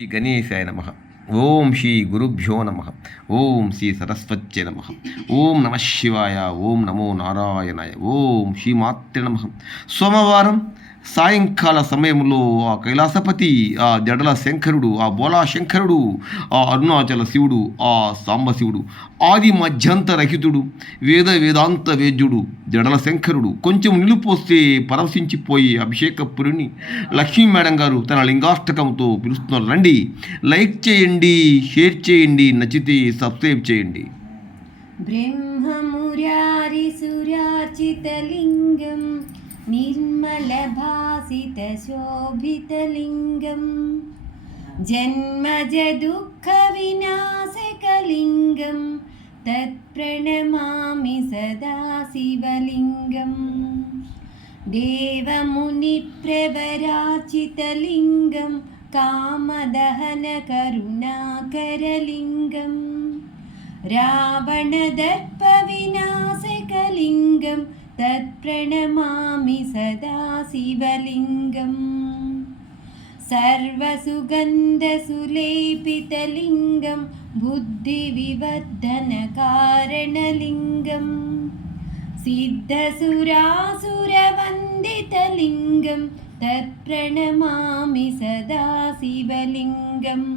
శ్రీ గణేశాయ నమ. ఓం శ్రీ గురుభ్యో నమ. ఓం శ్రీ సరస్వత్యై నమ. ఓం నమ శివాయ. ఓం నమో నారాయణాయ. ఓం శ్రీ మాత్రే నమ. సోమవారం సాయంకాల సమయంలో ఆ కైలాసపతి, ఆ జడల శంకరుడు, ఆ బోలా శంకరుడు, ఆ అరుణాచల శివుడు, ఆ సాంబశివుడు, ఆది మధ్యంతరహితుడు, వేదాంత వేద్యుడు జడల శంకరుడు కొంచెం నిలుపోస్తే పరవశించిపోయి అభిషేకపురిని లక్ష్మీ మేడం గారు తన లింగాష్టకంతో పిలుస్తున్నారు. రండి, లైక్ చేయండి, షేర్ చేయండి, నచ్చితే సబ్స్క్రైబ్ చేయండి. బ్రహ్మమురారి సురార్చితలింగం निर्मलभासितशोभितलिङ्गं जन्मजदुःखविनाशकलिङ्गं तत्प्रणमामि सदा शिवलिङ्गं देवमुनिप्रवराचितलिङ्गं कामदहनकरुणाकरलिङ्गं रावणदर्पविनाशकलिङ्गं तत्प्रणमामि सदा शिवलिङ्गं सर्वसुगन्धसुलेपितलिङ्गं बुद्धिविवर्धनकारणलिङ्गं सिद्धसुरासुरवन्दितलिङ्गं तत्प्रणमामि सदा शिवलिङ्गम्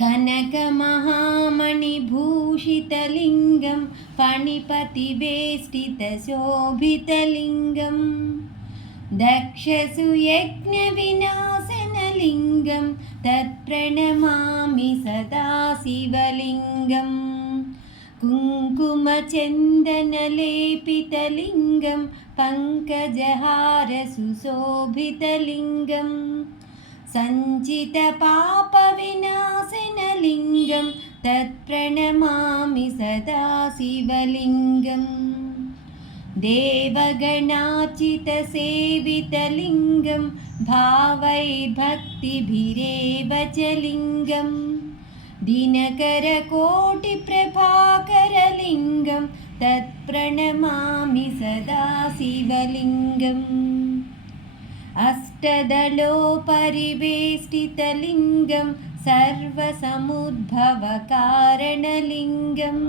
कनकमहामणिभूषितलिङ्गं फणिपतिवेष्टितशोभितलिङ्गं दक्षसुयज्ञविनाशनलिङ्गं तत्प्रणमामि सदा शिवलिङ्गं कुङ्कुमचन्दनलेपितलिङ्गं पङ्कजहारसुशोभितलिङ्गं सञ्चितपापविनाशनलिङ्गं तत्प्रणमामि सदा शिवलिङ्गं देवगणार्चितसेवितलिङ्गं भावैर्भक्तिभिरेव च लिङ्गं दिनकरकोटिप्रभाकरलिङ्गं तत्प्रणमामि सदा शिवलिङ्गम् अष्टदलोपरिवेष्टितलिङ्गं सर्वसमुद्भवकारणलिङ्गम्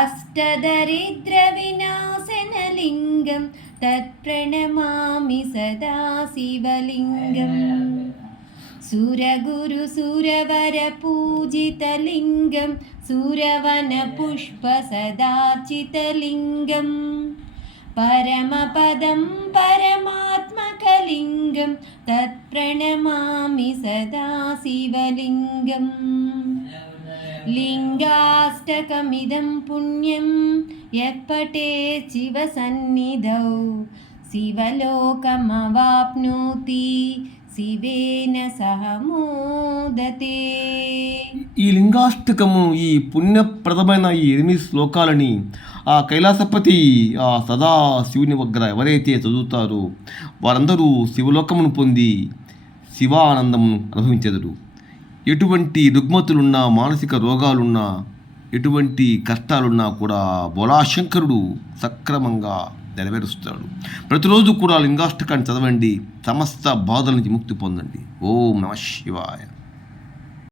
अष्टदरिद्रविनाशनलिङ्गं तत्प्रणमामि सदा शिवलिङ्गम् सुरगुरुसुरवरपूजितलिङ्गं सुरवनपुष्पसदार्चितलिङ्गम् परमपदं परमात्मकलिङ्गं तत्प्रणमामि सदा शिवलिङ्गम् लिङ्गाष्टकमिदं पुण्यं यः पठेत् शिवसन्निधौ शिवलोकमवाप्नोति శివేన సహ మోదతే. ఈ లింగాష్టకము, ఈ పుణ్యప్రదమైన ఈ 8 శ్లోకాలని ఆ కైలాసపతి, ఆ సదా శివుని వగ్ర ఎవరైతే చదువుతారో వారందరూ శివలోకమును పొంది శివానందమును అనుభవించెదరు. ఎటువంటి రుగ్మతులున్నా, మానసిక రోగాలున్నా, ఎటువంటి కష్టాలున్నా కూడా బోలాశంకరుడు సక్రమంగా నెరవేరుస్తాడు. ప్రతిరోజు కూడా లింగాష్టకాన్ని చదవండి, సమస్త బాధల నుంచి ముక్తి పొందండి. ఓం నమ శివాయ.